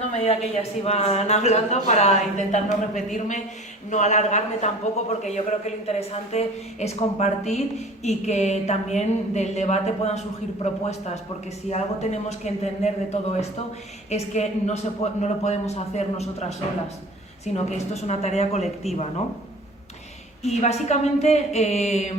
A medida que ellas iban hablando para intentar no repetirme, no alargarme tampoco, porque yo creo que lo interesante es compartir y que también del debate puedan surgir propuestas, porque si algo tenemos que entender de todo esto es que no lo podemos hacer nosotras solas, sino que esto es una tarea colectiva, ¿no? Y básicamente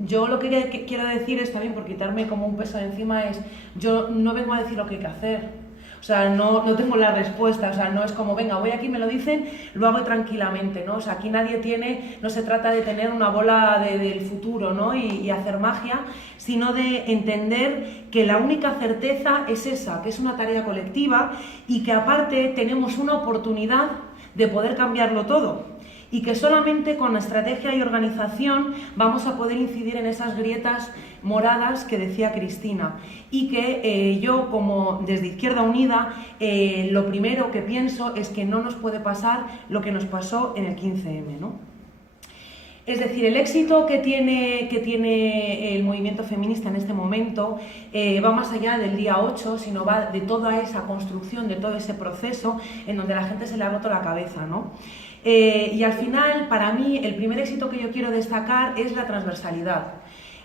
yo lo que quiero decir es también, por quitarme como un peso de encima, es yo no vengo a decir lo que hay que hacer. O sea, no tengo la respuesta, o sea, no es como, venga, voy aquí, me lo dicen, lo hago tranquilamente, ¿no? O sea, aquí nadie tiene, no se trata de tener una bola del futuro, ¿no? Y hacer magia, sino de entender que la única certeza es esa, que es una tarea colectiva y que aparte tenemos una oportunidad de poder cambiarlo todo. Y que solamente con estrategia y organización vamos a poder incidir en esas grietas moradas que decía Cristina. Y que yo, como desde Izquierda Unida, lo primero que pienso es que no nos puede pasar lo que nos pasó en el 15M, ¿no? Es decir, el éxito que tiene el movimiento feminista en este momento va más allá del día 8, sino va de toda esa construcción, de todo ese proceso en donde la gente se le ha roto la cabeza, ¿no? Y al final, para mí, el primer éxito que yo quiero destacar es la transversalidad.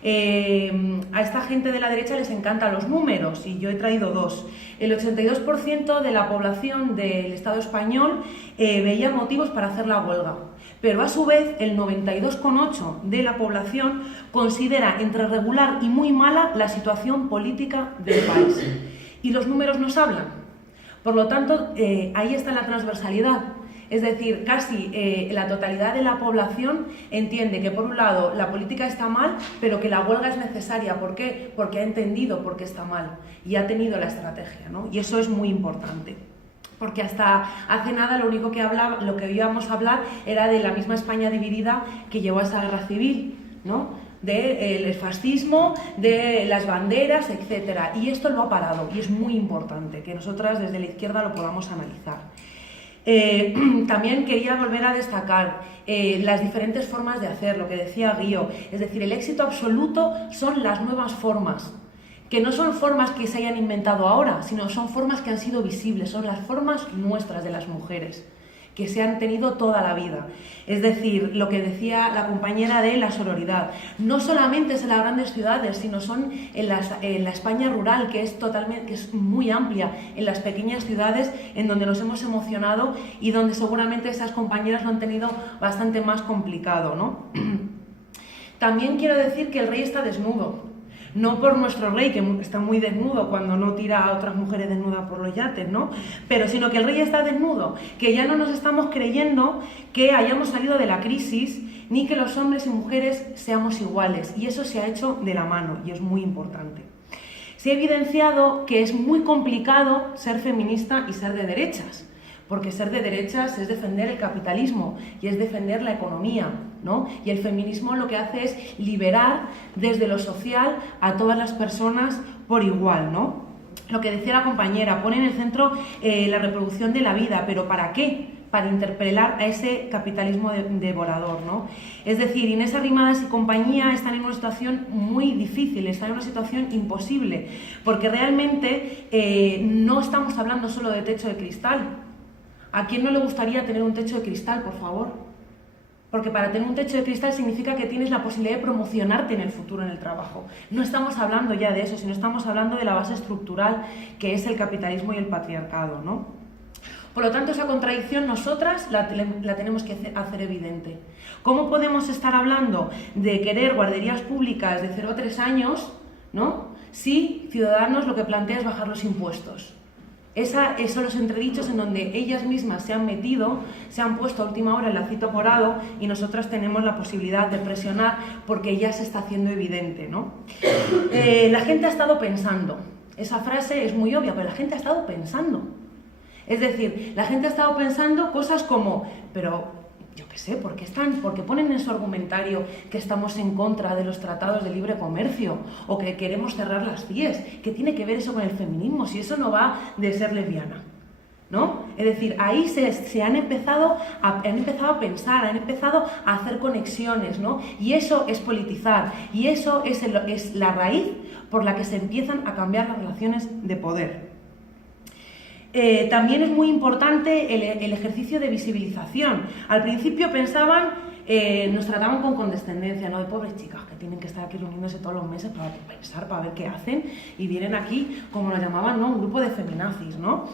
A esta gente de la derecha les encantan los números y yo he traído dos. El 82% de la población del Estado español veía motivos para hacer la huelga, pero a su vez el 92,8% de la población considera entre regular y muy mala la situación política del país. Y los números nos hablan. Por lo tanto, ahí está la transversalidad. Es decir, casi la totalidad de la población entiende que por un lado la política está mal, pero que la huelga es necesaria. ¿Por qué? Porque ha entendido por qué está mal y ha tenido la estrategia, ¿no? Y eso es muy importante. Porque hasta hace nada lo único lo que íbamos a hablar era de la misma España dividida que llevó a esa guerra civil, ¿no? Del fascismo, de las banderas, etcétera. Y esto lo ha parado y es muy importante que nosotras desde la izquierda lo podamos analizar. También quería volver a destacar las diferentes formas de hacer, lo que decía Guío, es decir, el éxito absoluto son las nuevas formas, que no son formas que se hayan inventado ahora, sino son formas que han sido visibles, son las formas nuestras de las mujeres, que se han tenido toda la vida. Es decir, lo que decía la compañera de la sororidad, no solamente es en las grandes ciudades, sino son en la España rural, que es muy amplia, en las pequeñas ciudades en donde nos hemos emocionado y donde seguramente esas compañeras lo han tenido bastante más complicado, ¿no? También quiero decir que el rey está desnudo. No por nuestro rey, que está muy desnudo cuando no tira a otras mujeres desnudas por los yates, ¿no? Pero sino que el rey está desnudo, que ya no nos estamos creyendo que hayamos salido de la crisis, ni que los hombres y mujeres seamos iguales. Y eso se ha hecho de la mano, y es muy importante. Se ha evidenciado que es muy complicado ser feminista y ser de derechas, porque ser de derechas es defender el capitalismo y es defender la economía, ¿no? Y el feminismo lo que hace es liberar desde lo social a todas las personas por igual, ¿no? Lo que decía la compañera, pone en el centro la reproducción de la vida, pero ¿para qué? Para interpelar a ese capitalismo devorador, ¿no? Es decir, Inés Arrimadas y compañía están en una situación muy difícil, están en una situación imposible, porque realmente no estamos hablando solo de techo de cristal. ¿A quién no le gustaría tener un techo de cristal, por favor? Porque para tener un techo de cristal significa que tienes la posibilidad de promocionarte en el futuro en el trabajo. No estamos hablando ya de eso, sino estamos hablando de la base estructural que es el capitalismo y el patriarcado, ¿no? Por lo tanto, esa contradicción nosotras la tenemos que hacer evidente. ¿Cómo podemos estar hablando de querer guarderías públicas de 0 a 3 años, ¿no? Si Ciudadanos lo que plantea es bajar los impuestos? Esos son los entredichos en donde ellas mismas se han metido, se han puesto a última hora el lacito morado y nosotras tenemos la posibilidad de presionar porque ya se está haciendo evidente, ¿no? La gente ha estado pensando. Esa frase es muy obvia, pero la gente ha estado pensando. Es decir, la gente ha estado pensando cosas como, pero yo qué sé, ¿por qué ponen en su argumentario que estamos en contra de los tratados de libre comercio o que queremos cerrar las CIES? ¿Qué tiene que ver eso con el feminismo? Si eso no va de ser lesbiana, ¿no? Es decir, ahí se han empezado a pensar, han empezado a hacer conexiones, ¿no? Y eso es politizar, y eso es la raíz por la que se empiezan a cambiar las relaciones de poder. También es muy importante el ejercicio de visibilización. Al principio pensaban, nos trataban con condescendencia, ¿no? De pobres chicas que tienen que estar aquí reuniéndose todos los meses para pensar, para ver qué hacen, y vienen aquí, como lo llamaban, ¿no? Un grupo de feminazis, ¿no?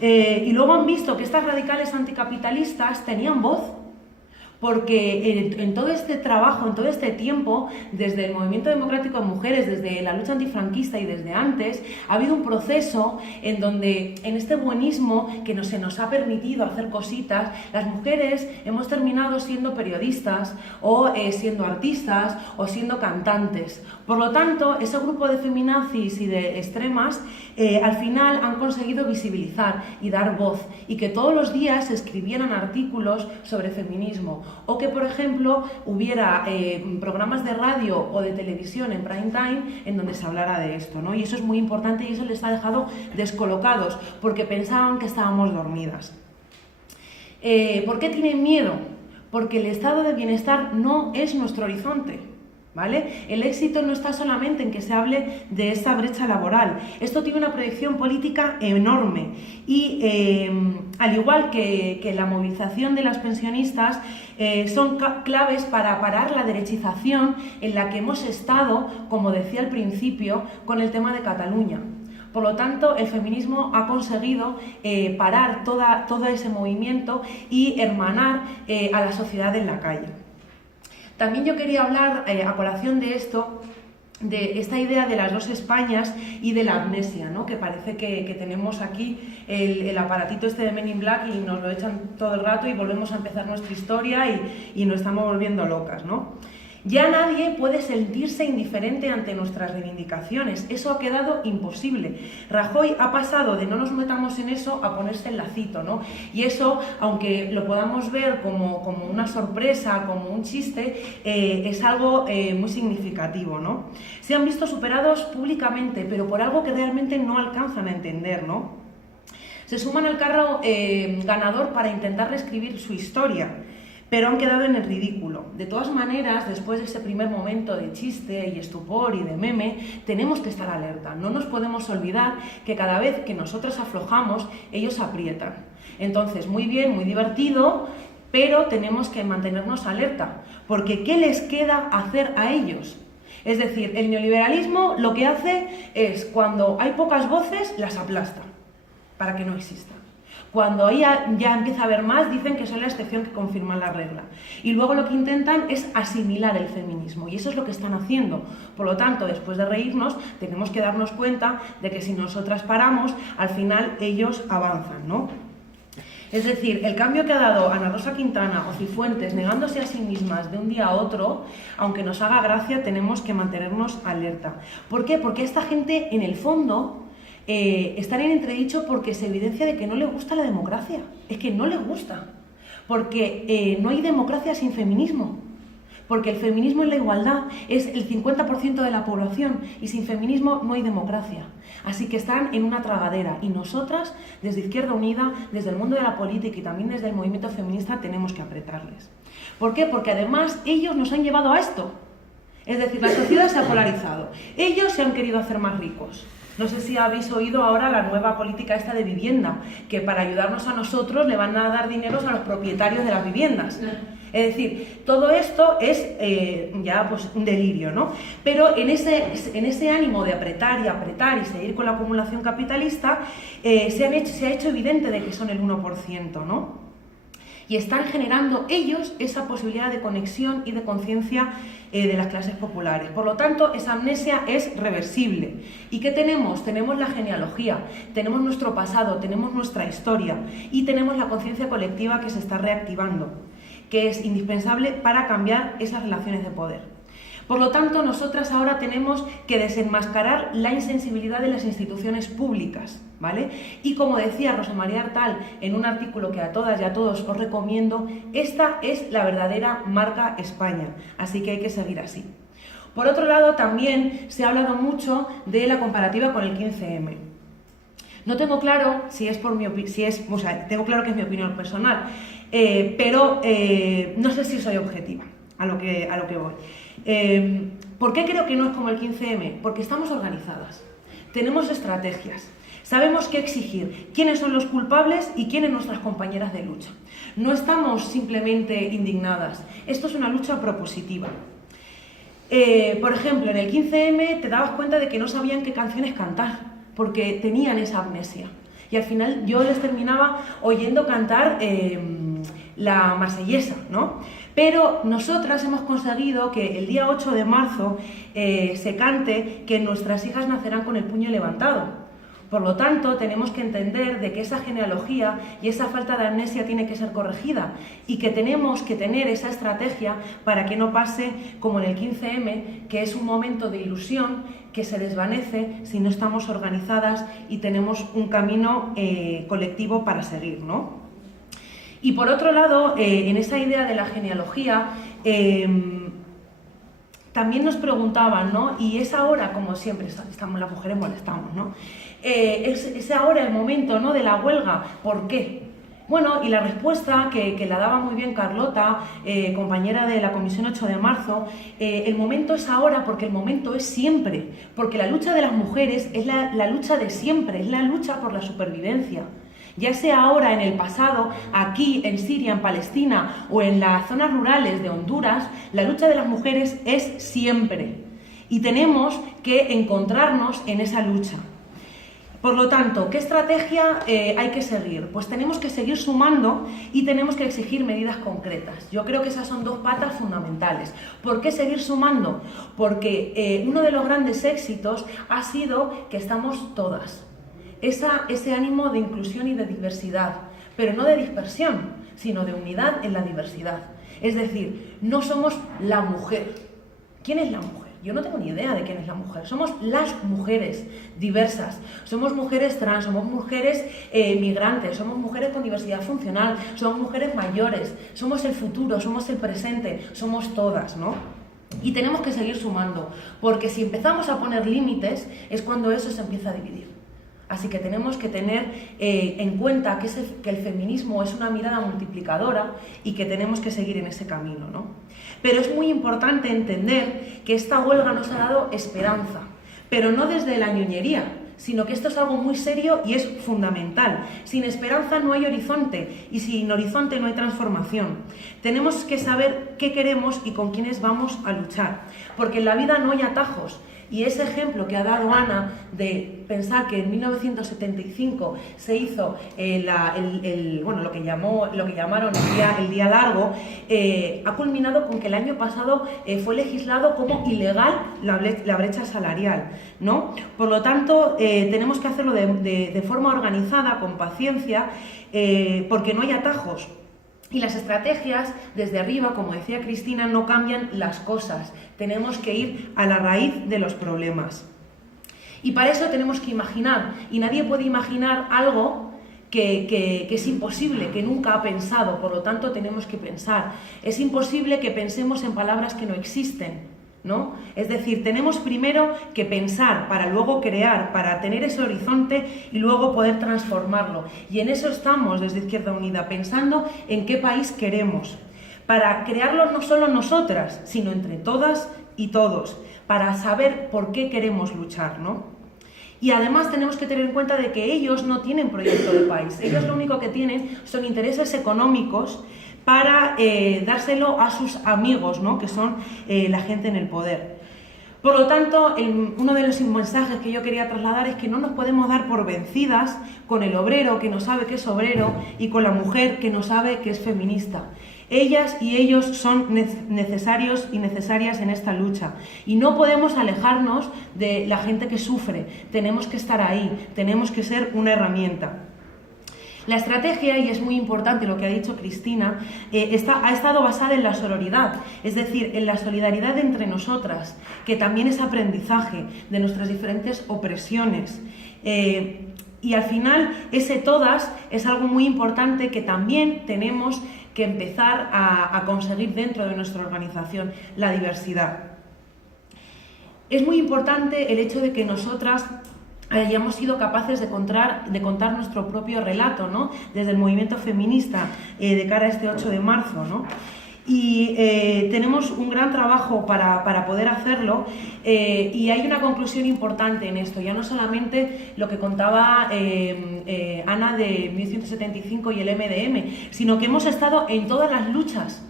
Y luego han visto que estas radicales anticapitalistas tenían voz, porque en todo este trabajo, en todo este tiempo, desde el movimiento democrático de mujeres, desde la lucha antifranquista y desde antes, ha habido un proceso en donde, en este buenismo que se nos ha permitido hacer cositas, las mujeres hemos terminado siendo periodistas, o siendo artistas, o siendo cantantes. Por lo tanto, ese grupo de feminazis y de extremas, al final han conseguido visibilizar y dar voz, y que todos los días se escribieran artículos sobre feminismo, o que, por ejemplo, hubiera programas de radio o de televisión en prime time en donde se hablara de esto, ¿no? Y eso es muy importante, y eso les ha dejado descolocados, porque pensaban que estábamos dormidas. ¿Por qué tienen miedo? Porque el estado de bienestar no es nuestro horizonte, ¿vale? El éxito no está solamente en que se hable de esa brecha laboral. Esto tiene una proyección política enorme, y al igual que la movilización de las pensionistas, son claves para parar la derechización en la que hemos estado, como decía al principio, con el tema de Cataluña. Por lo tanto, el feminismo ha conseguido parar todo ese movimiento y hermanar a la sociedad en la calle. También yo quería hablar, a colación de esto, de esta idea de las dos Españas y de la amnesia, ¿no? Que parece que tenemos aquí el aparatito este de Men in Black y nos lo echan todo el rato y volvemos a empezar nuestra historia y nos estamos volviendo locas, ¿no? Ya nadie puede sentirse indiferente ante nuestras reivindicaciones, eso ha quedado imposible. Rajoy ha pasado de no nos metamos en eso a ponerse el lacito, ¿no? Y eso, aunque lo podamos ver como una sorpresa, como un chiste, es algo muy significativo, ¿no? Se han visto superados públicamente, pero por algo que realmente no alcanzan a entender, ¿no? Se suman al carro ganador para intentar reescribir su historia, pero han quedado en el ridículo. De todas maneras, después de ese primer momento de chiste y estupor y de meme, tenemos que estar alerta. No nos podemos olvidar que cada vez que nosotros aflojamos, ellos aprietan. Entonces, muy bien, muy divertido, pero tenemos que mantenernos alerta, porque ¿qué les queda hacer a ellos? Es decir, el neoliberalismo lo que hace es, cuando hay pocas voces, las aplasta, para que no existan. Cuando ahí ya empieza a haber más, dicen que son la excepción que confirma la regla. Y luego lo que intentan es asimilar el feminismo, y eso es lo que están haciendo. Por lo tanto, después de reírnos, tenemos que darnos cuenta de que si nosotras paramos, al final ellos avanzan, ¿no? Es decir, el cambio que ha dado Ana Rosa Quintana o Cifuentes negándose a sí mismas de un día a otro, aunque nos haga gracia, tenemos que mantenernos alerta. ¿Por qué? Porque esta gente, en el fondo, están en entredicho porque se evidencia de que no les gusta la democracia. Es que no les gusta. Porque no hay democracia sin feminismo. Porque el feminismo es la igualdad, es el 50% de la población, y sin feminismo no hay democracia. Así que están en una tragadera, y nosotras, desde Izquierda Unida, desde el mundo de la política y también desde el movimiento feminista, tenemos que apretarles. ¿Por qué? Porque además ellos nos han llevado a esto. Es decir, la sociedad se ha polarizado. Ellos se han querido hacer más ricos. No sé si habéis oído ahora la nueva política esta de vivienda, que para ayudarnos a nosotros le van a dar dineros a los propietarios de las viviendas. Es decir, todo esto es ya pues un delirio, ¿no? Pero en ese ánimo de apretar y seguir con la acumulación capitalista, se ha hecho evidente de que son el 1%, ¿no? Y están generando ellos esa posibilidad de conexión y de conciencia de las clases populares. Por lo tanto, esa amnesia es reversible. ¿Y qué tenemos? Tenemos la genealogía, tenemos nuestro pasado, tenemos nuestra historia y tenemos la conciencia colectiva que se está reactivando, que es indispensable para cambiar esas relaciones de poder. Por lo tanto, nosotras ahora tenemos que desenmascarar la insensibilidad de las instituciones públicas, ¿vale? Y como decía Rosa María Artal en un artículo que a todas y a todos os recomiendo, esta es la verdadera marca España, así que hay que seguir así. Por otro lado, también se ha hablado mucho de la comparativa con el 15M. No tengo claro si es por mi tengo claro que es mi opinión personal, pero no sé si soy objetiva a lo que voy. ¿Por qué creo que no es como el 15M? Porque estamos organizadas, tenemos estrategias, Sabemos qué exigir, quiénes son los culpables y quiénes nuestras compañeras de lucha. No estamos simplemente indignadas, esto es una lucha propositiva. Por ejemplo, en el 15M te dabas cuenta de que no sabían qué canciones cantar, porque tenían esa amnesia. Y al final yo les terminaba oyendo cantar la marsellesa, ¿no? Pero nosotras hemos conseguido que el día 8 de marzo se cante que nuestras hijas nacerán con el puño levantado. Por lo tanto, tenemos que entender de que esa genealogía y esa falta de amnesia tiene que ser corregida y que tenemos que tener esa estrategia para que no pase como en el 15M, que es un momento de ilusión que se desvanece si no estamos organizadas y tenemos un camino colectivo para seguir, ¿no? Y por otro lado, en esa idea de la genealogía, también nos preguntaban, ¿no? Y es ahora, como siempre, estamos, las mujeres molestamos, ¿no? Es ahora el momento, ¿no?, de la huelga. ¿Por qué? Bueno, y la respuesta que la daba muy bien Carlota, compañera de la Comisión 8 de marzo, el momento es ahora porque el momento es siempre, porque la lucha de las mujeres es la lucha de siempre, es la lucha por la supervivencia. Ya sea ahora, en el pasado, aquí, en Siria, en Palestina o en las zonas rurales de Honduras, la lucha de las mujeres es siempre. Y tenemos que encontrarnos en esa lucha. Por lo tanto, ¿qué estrategia hay que seguir? Pues tenemos que seguir sumando y tenemos que exigir medidas concretas. Yo creo que esas son dos patas fundamentales. ¿Por qué seguir sumando? Porque uno de los grandes éxitos ha sido que estamos todas. Ese ánimo de inclusión y de diversidad, pero no de dispersión, sino de unidad en la diversidad. Es decir, no somos la mujer. ¿Quién es la mujer? Yo no tengo ni idea de quién es la mujer. Somos las mujeres diversas. Somos mujeres trans, somos mujeres migrantes, somos mujeres con diversidad funcional, somos mujeres mayores, somos el futuro, somos el presente, somos todas, ¿no? Y tenemos que seguir sumando, porque si empezamos a poner límites es cuando eso se empieza a dividir. Así que tenemos que tener en cuenta que el feminismo es una mirada multiplicadora y que tenemos que seguir en ese camino, ¿no? Pero es muy importante entender que esta huelga nos ha dado esperanza, pero no desde la ñoñería, sino que esto es algo muy serio y es fundamental. Sin esperanza no hay horizonte y sin horizonte no hay transformación. Tenemos que saber qué queremos y con quiénes vamos a luchar, porque en la vida no hay atajos. Y ese ejemplo que ha dado Ana de pensar que en 1975 se hizo lo que llamaron el día largo, ha culminado con que el año pasado fue legislado como ilegal la brecha salarial, ¿no? Por lo tanto, tenemos que hacerlo de forma organizada, con paciencia, porque no hay atajos. Y las estrategias desde arriba, como decía Cristina, no cambian las cosas. Tenemos que ir a la raíz de los problemas. Y para eso tenemos que imaginar. Y nadie puede imaginar algo que es imposible, que nunca ha pensado. Por lo tanto, tenemos que pensar. Es imposible que pensemos en palabras que no existen, ¿no? Es decir, tenemos primero que pensar para luego crear, para tener ese horizonte y luego poder transformarlo. Y en eso estamos desde Izquierda Unida, pensando en qué país queremos, para crearlo no solo nosotras, sino entre todas y todos, para saber por qué queremos luchar, ¿no? Y además tenemos que tener en cuenta de que ellos no tienen proyecto de país, ellos lo único que tienen son intereses económicos para dárselo a sus amigos, ¿no?, que son la gente en el poder. Por lo tanto, uno de los mensajes que yo quería trasladar es que no nos podemos dar por vencidas con el obrero que no sabe que es obrero y con la mujer que no sabe que es feminista. Ellas y ellos son necesarios y necesarias en esta lucha y no podemos alejarnos de la gente que sufre. Tenemos que estar ahí, tenemos que ser una herramienta. La estrategia, y es muy importante lo que ha dicho Cristina, ha estado basada en la sororidad, es decir, en la solidaridad entre nosotras, que también es aprendizaje de nuestras diferentes opresiones. Y al final, ese todas es algo muy importante que también tenemos que empezar a conseguir dentro de nuestra organización, la diversidad. Es muy importante el hecho de que nosotras hayamos sido capaces de contar nuestro propio relato, ¿no?, desde el movimiento feminista de cara a este 8 de marzo, ¿no? Y tenemos un gran trabajo para poder hacerlo, y hay una conclusión importante en esto, ya no solamente lo que contaba Ana de 1975 y el MDM, sino que hemos estado en todas las luchas,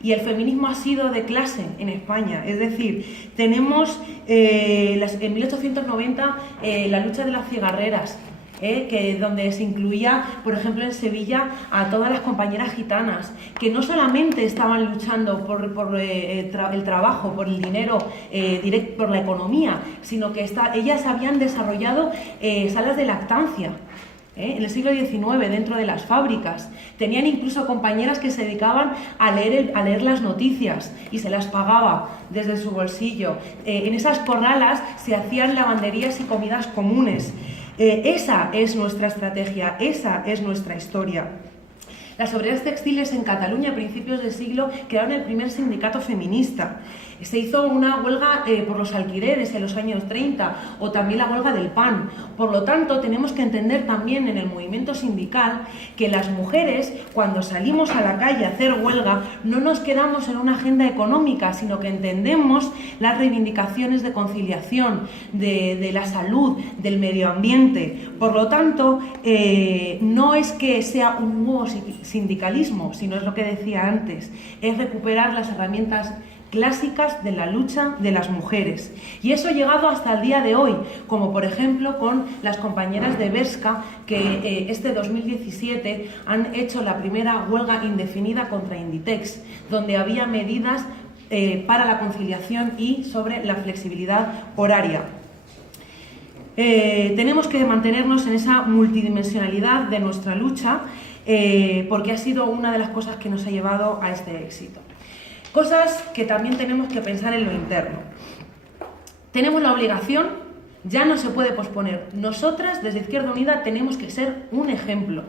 y el feminismo ha sido de clase en España. Es decir, tenemos en 1890 la lucha de las cigarreras, donde se incluía, por ejemplo, en Sevilla, a todas las compañeras gitanas, que no solamente estaban luchando por el trabajo, por el dinero, por la economía, sino que ellas habían desarrollado salas de lactancia en el siglo XIX dentro de las fábricas. Tenían incluso compañeras que se dedicaban a leer las noticias y se las pagaba desde su bolsillo. En esas corralas se hacían lavanderías y comidas comunes. Esa es nuestra estrategia, esa es nuestra historia. Las obreras textiles en Cataluña a principios de siglo crearon el primer sindicato feminista. Se hizo una huelga por los alquileres en los años 30, o también la huelga del pan. Por lo tanto, tenemos que entender también en el movimiento sindical que las mujeres, cuando salimos a la calle a hacer huelga, no nos quedamos en una agenda económica, sino que entendemos las reivindicaciones de conciliación, de la salud, del medio ambiente. Por lo tanto, no es que sea un nuevo sindicalismo, sino es lo que decía antes, es recuperar las herramientas clásicas de la lucha de las mujeres. Y eso ha llegado hasta el día de hoy, como por ejemplo con las compañeras de Bershka, que este 2017 han hecho la primera huelga indefinida contra Inditex, donde había medidas para la conciliación y sobre la flexibilidad horaria. Tenemos que mantenernos en esa multidimensionalidad de nuestra lucha, porque ha sido una de las cosas que nos ha llevado a este éxito. Cosas que también tenemos que pensar en lo interno. Tenemos la obligación, ya no se puede posponer. Nosotras, desde Izquierda Unida, tenemos que ser un ejemplo.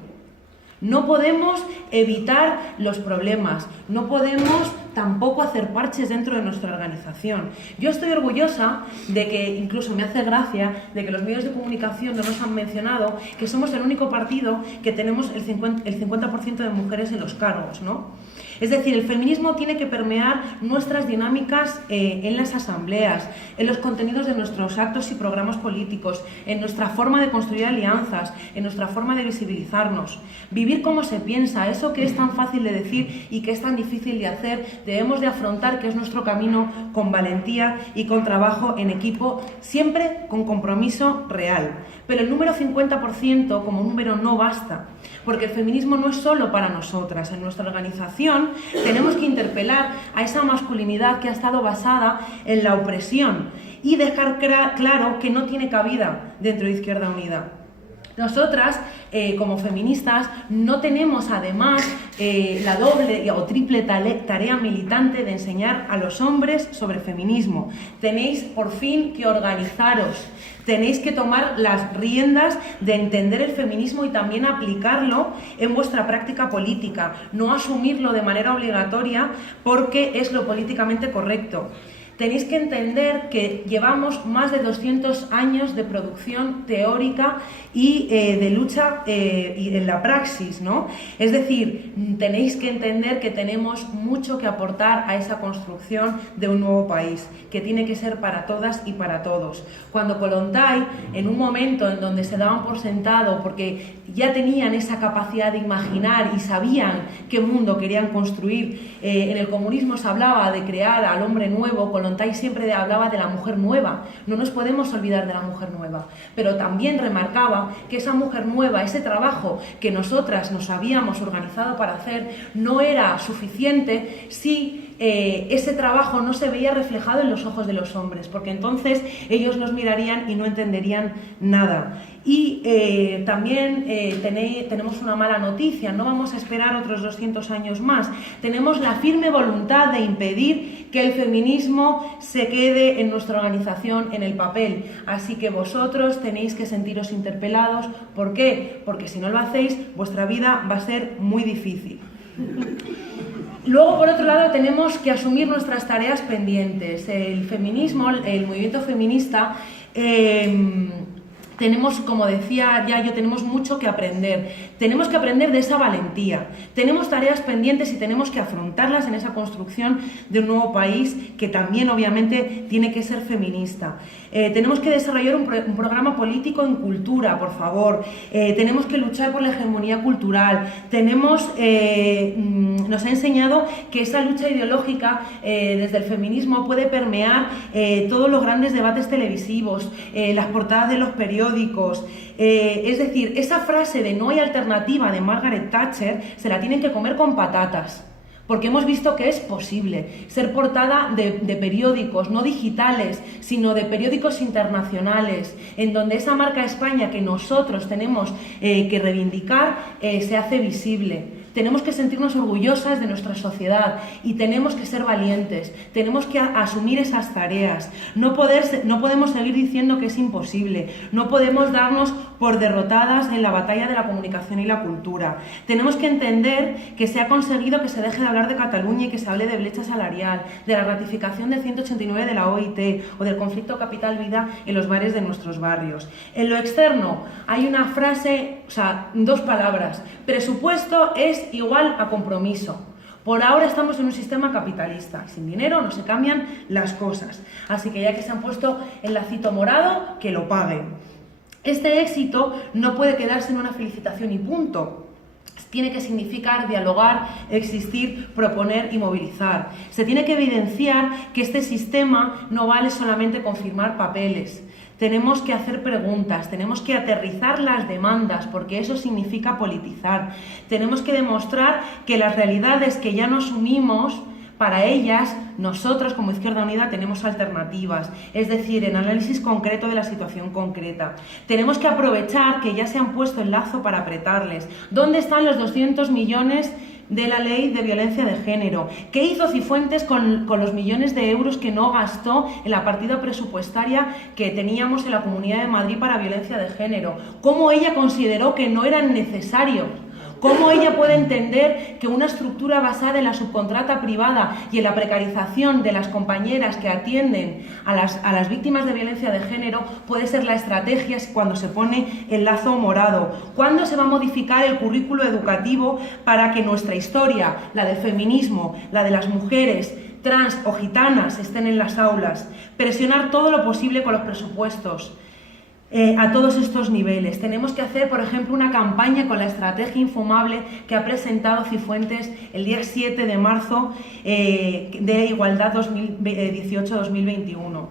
No podemos evitar los problemas, no podemos tampoco hacer parches dentro de nuestra organización. Yo estoy orgullosa de que, incluso me hace gracia, de que los medios de comunicación no nos han mencionado que somos el único partido que tenemos el 50% de mujeres en los cargos, ¿no? Es decir, el feminismo tiene que permear nuestras dinámicas en las asambleas, en los contenidos de nuestros actos y programas políticos, en nuestra forma de construir alianzas, en nuestra forma de visibilizarnos. Vivir como se piensa, eso que es tan fácil de decir y que es tan difícil de hacer, debemos de afrontar que es nuestro camino con valentía y con trabajo en equipo, siempre con compromiso real. Pero el número 50% como número no basta, porque el feminismo no es solo para nosotras. En nuestra organización tenemos que interpelar a esa masculinidad que ha estado basada en la opresión y dejar claro que no tiene cabida dentro de Izquierda Unida. Nosotras, como feministas, no tenemos además la doble o triple tarea militante de enseñar a los hombres sobre feminismo. Tenéis por fin que organizaros, tenéis que tomar las riendas de entender el feminismo y también aplicarlo en vuestra práctica política, no asumirlo de manera obligatoria porque es lo políticamente correcto. Tenéis que entender que llevamos más de 200 años de producción teórica y de lucha y en la praxis, ¿no? Es decir, tenéis que entender que tenemos mucho que aportar a esa construcción de un nuevo país, que tiene que ser para todas y para todos. Cuando Kollontai, en un momento en donde se daban por sentado, porque ya tenían esa capacidad de imaginar y sabían qué mundo querían construir, en el comunismo se hablaba de crear al hombre nuevo, Kollontai siempre hablaba de la mujer nueva. No nos podemos olvidar de la mujer nueva, pero también remarcaba que esa mujer nueva, ese trabajo que nosotras nos habíamos organizado para hacer, no era suficiente si ese trabajo no se veía reflejado en los ojos de los hombres, porque entonces ellos nos mirarían y no entenderían nada. Y también tenemos una mala noticia, no vamos a esperar otros 200 años más. Tenemos la firme voluntad de impedir que el feminismo se quede en nuestra organización en el papel. Así que vosotros tenéis que sentiros interpelados. ¿Por qué? Porque si no lo hacéis, vuestra vida va a ser muy difícil. Luego, por otro lado, tenemos que asumir nuestras tareas pendientes. El feminismo, el movimiento feminista, tenemos, como decía Yayo, tenemos mucho que aprender. Tenemos que aprender de esa valentía. Tenemos tareas pendientes y tenemos que afrontarlas en esa construcción de un nuevo país que también, obviamente, tiene que ser feminista. Tenemos que desarrollar un programa político en cultura, por favor. Tenemos que luchar por la hegemonía cultural. Nos ha enseñado que esa lucha ideológica desde el feminismo puede permear todos los grandes debates televisivos, las portadas de los periódicos. Es decir, esa frase de no hay alternativa de Margaret Thatcher se la tienen que comer con patatas, porque hemos visto que es posible ser portada de periódicos, no digitales, sino de periódicos internacionales, en donde esa marca España que nosotros tenemos que reivindicar se hace visible. Tenemos que sentirnos orgullosas de nuestra sociedad y tenemos que ser valientes, tenemos que asumir esas tareas. No podemos seguir diciendo que es imposible, no podemos darnos por derrotadas en la batalla de la comunicación y la cultura. Tenemos que entender que se ha conseguido que se deje de hablar de Cataluña y que se hable de brecha salarial, de la ratificación del 189 de la OIT o del conflicto capital-vida en los bares de nuestros barrios. En lo externo hay una frase, dos palabras: presupuesto es igual a compromiso. Por ahora estamos en un sistema capitalista. Sin dinero no se cambian las cosas. Así que ya que se han puesto el lacito morado, que lo paguen. Este éxito no puede quedarse en una felicitación y punto. Tiene que significar dialogar, existir, proponer y movilizar. Se tiene que evidenciar que este sistema no vale solamente con firmar papeles. Tenemos que hacer preguntas, tenemos que aterrizar las demandas, porque eso significa politizar. Tenemos que demostrar que las realidades que ya no asumimos, para ellas, nosotros como Izquierda Unida tenemos alternativas, es decir, en análisis concreto de la situación concreta. Tenemos que aprovechar que ya se han puesto el lazo para apretarles. ¿Dónde están los 200 millones de la ley de violencia de género? ¿Qué hizo Cifuentes con los millones de euros que no gastó en la partida presupuestaria que teníamos en la Comunidad de Madrid para violencia de género? ¿Cómo ella consideró que no eran necesarios? ¿Cómo ella puede entender que una estructura basada en la subcontrata privada y en la precarización de las compañeras que atienden a las víctimas de violencia de género puede ser la estrategia cuando se pone el lazo morado? ¿Cuándo se va a modificar el currículo educativo para que nuestra historia, la del feminismo, la de las mujeres trans o gitanas, estén en las aulas? Presionar todo lo posible con los presupuestos. A todos estos niveles. Tenemos que hacer, por ejemplo, una campaña con la estrategia infumable que ha presentado Cifuentes el día 7 de marzo de Igualdad 2018-2021.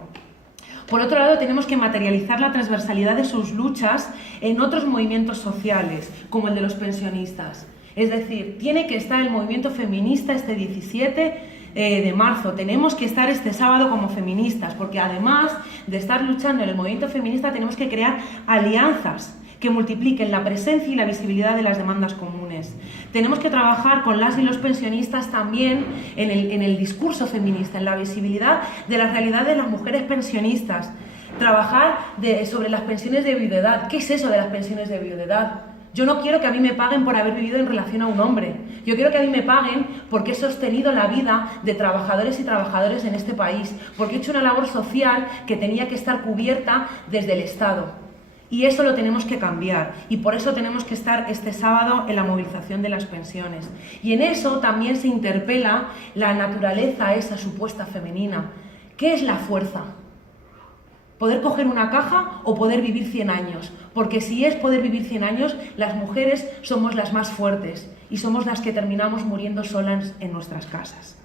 Por otro lado, tenemos que materializar la transversalidad de sus luchas en otros movimientos sociales, como el de los pensionistas. Es decir, tiene que estar el movimiento feminista este 17 de marzo. Tenemos que estar este sábado como feministas, porque además de estar luchando en el movimiento feminista, tenemos que crear alianzas que multipliquen la presencia y la visibilidad de las demandas comunes. Tenemos que trabajar con las y los pensionistas también en el discurso feminista, en la visibilidad de la realidad de las mujeres pensionistas. Trabajar sobre las pensiones de viudedad. ¿Qué es eso de las pensiones de viudedad? Yo no quiero que a mí me paguen por haber vivido en relación a un hombre. Yo quiero que a mí me paguen porque he sostenido la vida de trabajadores y trabajadoras en este país, porque he hecho una labor social que tenía que estar cubierta desde el Estado. Y eso lo tenemos que cambiar, y por eso tenemos que estar este sábado en la movilización de las pensiones. Y en eso también se interpela la naturaleza esa supuesta femenina. ¿Qué es la fuerza? ¿Poder coger una caja o poder vivir 100 años? Porque si es poder vivir 100 años, las mujeres somos las más fuertes y somos las que terminamos muriendo solas en nuestras casas.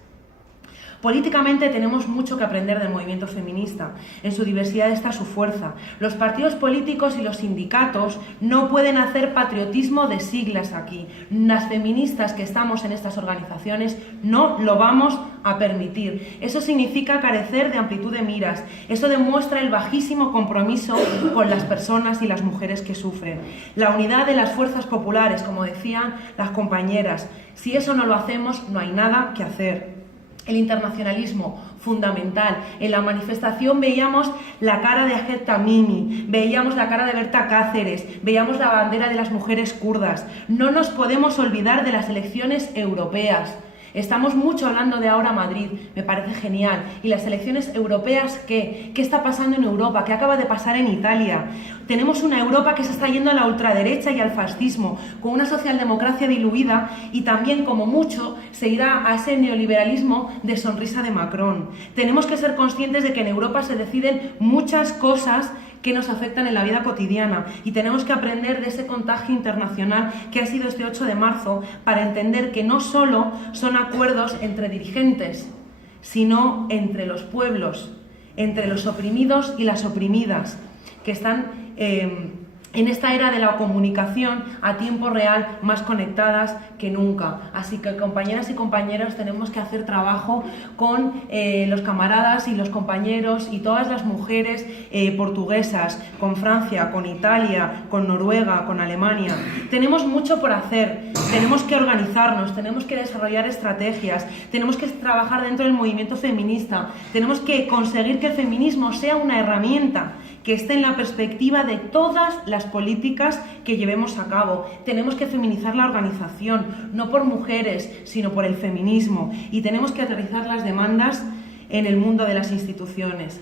Políticamente tenemos mucho que aprender del movimiento feminista. En su diversidad está su fuerza. Los partidos políticos y los sindicatos no pueden hacer patriotismo de siglas aquí. Las feministas que estamos en estas organizaciones no lo vamos a permitir. Eso significa carecer de amplitud de miras. Eso demuestra el bajísimo compromiso con las personas y las mujeres que sufren. La unidad de las fuerzas populares, como decían las compañeras. Si eso no lo hacemos, no hay nada que hacer. El internacionalismo, fundamental. En la manifestación veíamos la cara de Ahed Tamimi, veíamos la cara de Berta Cáceres, veíamos la bandera de las mujeres kurdas. No nos podemos olvidar de las elecciones europeas. Estamos mucho hablando de ahora Madrid, me parece genial. ¿Y las elecciones europeas qué? ¿Qué está pasando en Europa? ¿Qué acaba de pasar en Italia? Tenemos una Europa que se está yendo a la ultraderecha y al fascismo, con una socialdemocracia diluida y también, como mucho, se irá a ese neoliberalismo de sonrisa de Macron. Tenemos que ser conscientes de que en Europa se deciden muchas cosas que nos afectan en la vida cotidiana y tenemos que aprender de ese contagio internacional que ha sido este 8 de marzo para entender que no solo son acuerdos entre dirigentes, sino entre los pueblos, entre los oprimidos y las oprimidas, que están en esta era de la comunicación a tiempo real más conectadas que nunca. Así que, compañeras y compañeros, tenemos que hacer trabajo con los camaradas y los compañeros y todas las mujeres portuguesas, con Francia, con Italia, con Noruega, con Alemania. Tenemos mucho por hacer, tenemos que organizarnos, tenemos que desarrollar estrategias, tenemos que trabajar dentro del movimiento feminista, tenemos que conseguir que el feminismo sea una herramienta que esté en la perspectiva de todas las políticas que llevemos a cabo. Tenemos que feminizar la organización, no por mujeres, sino por el feminismo. Y tenemos que aterrizar las demandas en el mundo de las instituciones.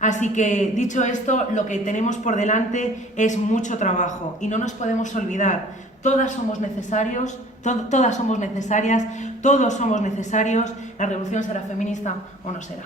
Así que, dicho esto, lo que tenemos por delante es mucho trabajo y no nos podemos olvidar. Todas somos necesarios, todas somos necesarias, todos somos necesarios. La revolución será feminista o no será.